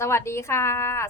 สวัสดีค่ะ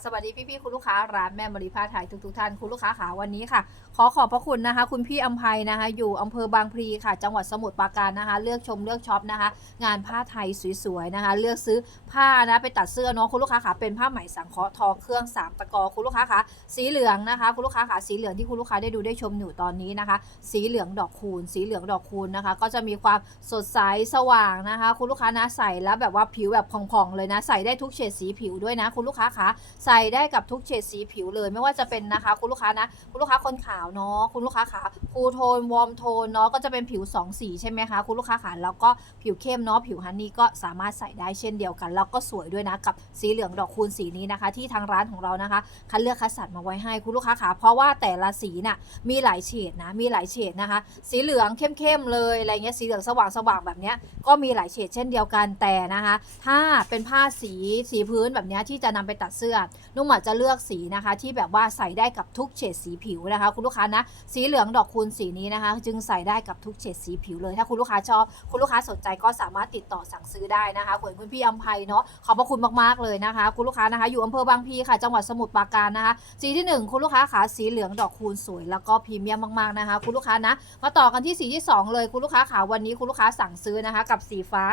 สวัสดีพี่ๆคุณลูกค้าร้านแม่มรีผ้าไทยทุกๆท่านคุณลูกค้าขาวันนี้ค่ะ ขอขอบพระคุณนะคะ คุณพี่อัมภัยนะคะ อยู่อำเภอบางพลีค่ะ จังหวัดสมุทรปราการนะคะ เลือกชมเลือกช็อปนะคะ งานผ้าไทยสวยๆนะคะ เลือกซื้อผ้านะไปตัดเสื้อเนาะคุณลูกค้าขาเป็นผ้าไหมสังเคราะห์ทอเครื่องสามตะกอคุณลูกค้าขาสีเหลืองนะคะคุณลูกค้าขาสีเหลืองที่คุณลูกค้าได้ดูได้ชมอยู่ตอนนี้นะคะ สีเหลืองดอกคูณ สีเหลืองดอกคูณนะคะ ก็จะมีความสดใสสว่างนะคะ คุณลูกค้านะใส่แล้วแบบว่าผิวแบบผ่องๆเลยนะใส่ได้ทุกเฉดสีผิวด้วยนะ คุณลูกค้าคะใส่ได้กับทุกเฉดสีผิวเลย ไม่ว่าจะเป็นนะคะ คุณลูกค้านะ คุณลูกค้าคนขาวเนาะคุณลูกค้าขาคูลโทนวอร์มโทนเนาะก็จะเป็นผิวสองสีใช่ไหมคะคุณลูกค้าขาแล้วก็ผิวเข้มเนาะผิวฮันนี่ก็สามารถใส่ได้เช่นเดียวกัน แล้วก็สวยด้วยนะกับสีเหลืองดอกคูณสีนี้นะคะ ที่ทางร้านของเรานะคะคัดเลือกคัดสรรมาไว้ให้คุณลูกค้าขาเพราะว่าแต่ละสีน่ะมีหลายเฉดนะมีหลายเฉดนะคะ สีเหลืองเข้มๆเลยอะไรเงี้ยสีเหลืองสว่างๆแบบเนี้ยก็มีหลายเฉดเช่นเดียวกันแต่นะคะ ถ้าเป็นผ้าสีสีพื้นแบบเนี้ยที่จะนำไปตัดเสื้อนุ่มอาจจะเลือกสีนะคะ ที่แบบว่าใส่ได้กับทุกเฉดสีผิวนะคะ คุณลูกค้านะ สีเหลืองดอกคูณสีนี้นะคะ จึงใส่ได้กับทุกเฉดสีผิวเลย ถ้าคุณลูกค้าชอบ คุณลูกค้าสนใจก็สามารถติดต่อสั่งซื้อได้นะคะขอบคุณพี่อัมภัยเนาะขอบพระคุณมากๆเลยนะคะ คุณลูกค้านะคะ อยู่อำเภอบางพีค่ะจังหวัดสมุทรปราการนะคะ สีที่หนึ่งคุณลูกค้าขาสีเหลืองดอกคูณสวยแล้วก็พรีเมียมมากๆนะคะ คุณลูกค้านะ มาต่อกันที่สีที่สองเลยคุณลูกค้าขาวันนี้คุณลูกค้าสั่งซื้อนะคะ กับสีฟ้า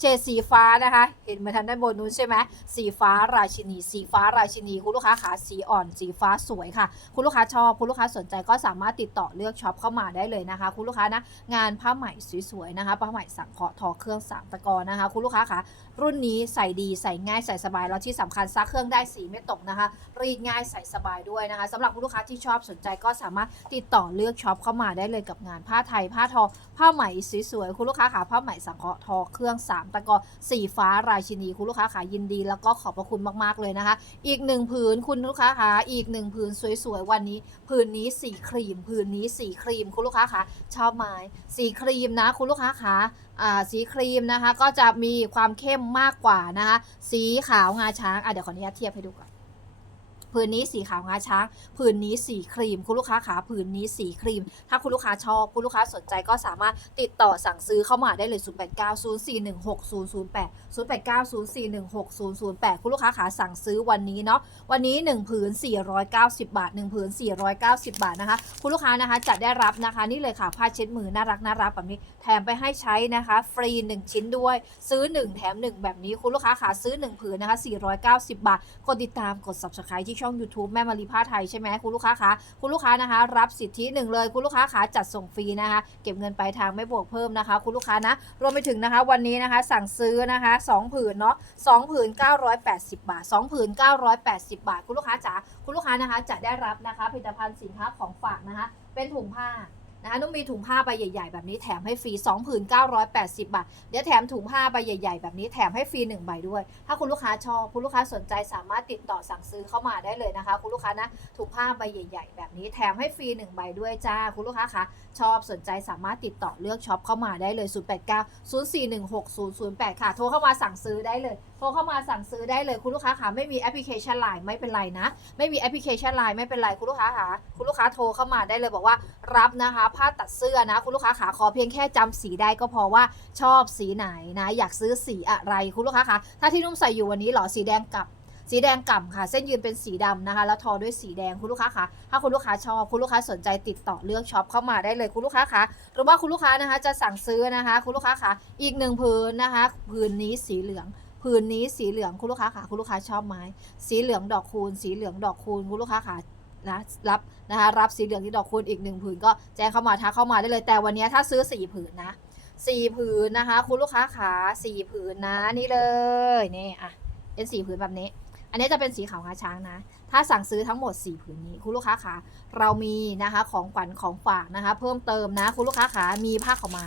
เฉดสีฟ้านะคะ เห็นมาทางด้านบนนู้นใช่ไหมสีฟ้าราชินี สีฟ้าราชินี คุณลูกค้าขาสีอ่อน สีฟ้าสวยค่ะ คุณลูกค้าชอบคุณลูกค้าสนใจก็สามารถติดต่อเลือกช็อปเข้ามาได้เลยนะคะ คุณลูกค้านะงานผ้าไหมสวยๆนะคะผ้าไหมสังเคราะห์ทอเครื่องสามตะกอนะคะ คุณลูกค้าคะรุ่นนี้ใส่ดีใส่ง่ายใส่สบายแล้วที่สำคัญซักเครื่องได้สีไม่ตกนะคะ รีดง่ายใส่สบายด้วยนะคะสำหรับคุณลูกค้าที่ชอบสนใจก็สามารถติดต่อเลือกช็อปเข้ามาได้เลยกับงานผ้าไทยผ้าทอผ้าไหมสวยๆคุณลูกค้าขาผ้าไหมสังเคราะห์ทอเครื่องสามตะกอสีฟ้าราชินีคุณลูกค้าขายินดี แล้วก็ขอบพระคุณมากๆเลยนะคะ อีกหนึ่งผืนคุณลูกค้าขาอีกหนึ่งผืนสวยๆวันนี้ ผืนนี้สีครีม ผืนนี้สีครีมคุณลูกค้าขาชอบไหมสีครีมนะคุณลูกค้าขาอ่าสีครีมนะคะก็จะมีความเข้มมากกว่านะคะสีขาวงาช้างอะเดี๋ยวขออนุญาตเทียบให้ดูก่อน ผืนนี้สีขาวงาช้าง ผืนนี้สีครีม คุณลูกค้าขาผืนนี้สีครีม ถ้าคุณลูกค้าชอบคุณลูกค้าสนใจก็สามารถติดต่อสั่งซื้อเข้ามาได้เลย 0890416008 0890416008 คุณลูกค้าขาสั่งซื้อวันนี้เนาะวันนี้ 1 ผืน 490 บาท 1 ผืน 490 บาทนะคะ คุณลูกค้านะคะจะได้รับนะคะนี่เลยค่ะผ้าเช็ดมือน่ารักน่ารักแบบนี้แถมไปให้ใช้นะคะ ฟรี 1 ชิ้นด้วย ซื้อ 1 แถม 1 แบบนี้คุณลูกค้าขาซื้อ 1 ผืนนะคะ490 บาทกดติดตามกด subscribe ที่ช่อง YouTube แม่มารีผ้าไทยใช่ไหมคุณลูกค้าคะคุณลูกค้านะคะ รับสิทธิหนึ่งเลย คุณลูกค้าขาจัดส่งฟรีนะคะ เก็บเงินปลายทางไม่บวกเพิ่มนะคะ คุณลูกค้านะ รวมไปถึงนะคะ วันนี้นะคะ สั่งซื้อนะคะ 2 ผืนเนาะ2ผืน 980 บาท 2 ผืน 980 บาท คุณลูกค้าจ๋าคุณลูกค้านะคะจะได้รับนะคะผลิตภัณฑ์สินค้าของฝากนะคะ เป็นถุงผ้า นะคะนุ่มมีถุงผ้าใบใหญ่ ๆ แบบนี้แถมให้ฟรี2ผืน980 บาท เดี๋ยวแถมถุงผ้าใบใหญ่ ๆ แบบนี้แถมให้ฟรี1ใบด้วย ถ้าคุณลูกค้าชอบคุณลูกค้าสนใจสามารถติดต่อสั่งซื้อเข้ามาได้เลยนะคะ คุณลูกค้านะถุงผ้าใบใหญ่ ๆ แบบนี้แถมให้ฟรี1ใบด้วยจ้าคุณลูกค้าคะชอบสนใจสามารถติดต่อเลือกช็อปเข้ามาได้เลย 089 0416 008 ค่ะ โทรเข้ามาสั่งซื้อได้เลยโทรเข้ามาสั่งซื้อได้เลยคุณลูกค้าคะไม่มีแอปพลิเคชันไลน์ไม่เป็นไรนะ ไม่มีแอปพลิเคชันไลน์ไม่เป็นไรคุณลูกค้าคะคุณลูกค้าโทรเข้ามาได้เลยบอกว่ารับนะคะผ้าตัดเสื้อนะ คุณลูกค้าขาขอเพียงแค่จำสีได้ก็พอว่าชอบสีไหนนะ อยากซื้อสีอะไรคุณลูกค้าคะถ้าที่นุ่มใส่อยู่วันนี้เหรอสีแดงกับสีแดงก่ำค่ะ เส้นยืนเป็นสีดำนะคะ แล้วทอด้วยสีแดงคุณลูกค้าคะถ้าคุณลูกค้าชอบคุณลูกค้าสนใจติดต่อเลือกช็อปเข้ามาได้เลยคุณลูกค้าคะหรือว่าคุณลูกค้านะคะจะสั่งซื้อนะคะ คุณลูกค้าคะอีกหนึ่งผืนนะคะผืนนี้สีเหลืองผืนนี้สีเหลืองคุณลูกค้าค่ะคุณลูกค้าชอบไหมสีเหลืองดอกคูณ สีเหลืองดอกคูณคุณลูกค้าค่ะ นะรับนะคะรับสีเหลืองที่ดอกคูณอีกหนึ่งผืนก็แจ้งเข้ามาทักเข้ามาได้เลยแต่วันนี้ถ้าซื้อสี่ผืนนะสี่ผืนนะคะ คุณลูกค้าขาสี่ผืนนะนี่เลยนี่อะเป็นสี่ผืนแบบนี้ อันนี้จะเป็นสีขาวงาช้างนะ ถ้าสั่งซื้อทั้งหมด4ผืนนี้ คุณลูกค้าขาเรามีนะคะของขวัญของฝากนะคะ เพิ่มเติมนะ คุณลูกค้าขามีผ้าขาวม้า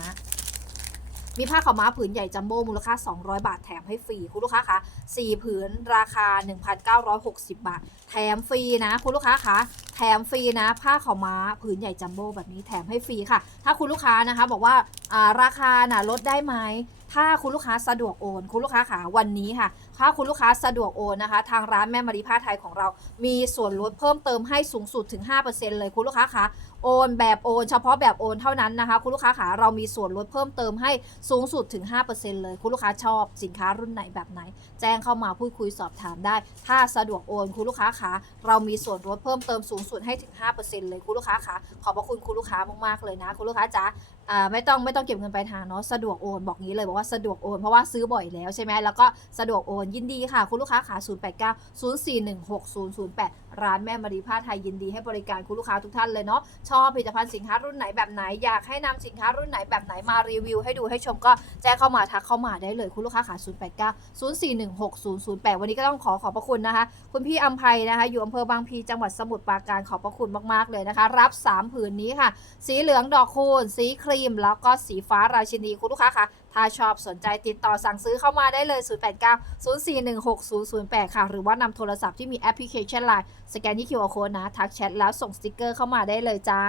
มีผ้าขาวม้าผืนใหญ่จัมโบ้มูลค่า 200 บาทแถมให้ฟรี คุณลูกค้าคะ4ผืนราคา 1,960 บาท แถมฟรีนะ คุณลูกค้าคะแถมฟรีนะผ้าขาวม้าผืนใหญ่จัมโบ้แบบนี้แถมให้ฟรีค่ะ ถ้าคุณลูกค้านะคะบอกว่าาราคาน่ะลดได้ไหม ถ้าคุณลูกค้าสะดวกโอน คุณลูกค้าขาวันนี้ค่ะ ถ้าคุณลูกค้าสะดวกโอนนะคะ ทางร้านแม่มารีผ้าไทยของเรา มีส่วนลดเพิ่มเติมให้สูงสุดถึง 5%เลยคุณลูกค้าคะโอนแบบโอนเฉพาะแบบโอนเท่านั้นนะคะ คุณลูกค้าขาเรามีส่วนลดเพิ่มเติมให้สูงสุดถึง 5%เลย คุณลูกค้าชอบสินค้ารุ่นไหนแบบไหน แจ้งเข้ามาพูดคุยสอบถามได้ ถ้าสะดวกโอนคุณลูกค้าขาเรามีส่วนลดเพิ่มเติมสูงสุดให้ถึง 5%เลยคุณลูกค้าขาขอบพระคุณคุณลูกค้ามากๆเลยนะ คุณลูกค้าจ๋าอ่าไม่ต้องไม่ต้องเก็บเงินปลายทางเนาะสะดวกโอนบอกงี้เลยบอกว่าสะดวกโอนเพราะว่าซื้อบ่อยแล้วใช่ไหมแล้วก็สะดวกโอนยินดีค่ะ คุณลูกค้าขา0890416008 ร้านแม่มารีผ้าไทยยินดีให้บริการคุณลูกค้าทุกท่านเลยเนาะชอบผลิตภัณฑ์สินค้ารุ่นไหนแบบไหนอยากให้นำสินค้ารุ่นไหนแบบไหนมารีวิวให้ดูให้ชมก็แจ้งเข้ามาทักเข้ามาได้เลยคุณลูกค้าขา0890416008 วันนี้ก็ต้องขอขอบพระคุณนะคะ คุณพี่อัมภัยนะคะอยู่อำเภอบางพีจังหวัดสมุทรปราการขอบพระคุณมากๆเลยนะคะ รับ 3 ผืนนี้ค่ะ สีเหลืองดอกคูณสีครีม แล้วก็สีฟ้าราชินีคุณลูกค้าค่ะ ถ้าชอบสนใจติดต่อสั่งซื้อเข้ามาได้เลย 089 0416008 ค่ะ หรือว่านำโทรศัพท์ที่มีแอปพลิเคชัน Line สแกนที่ QR Code นะ ทักแชทแล้วส่งสติกเกอร์เข้ามาได้เลยจ้า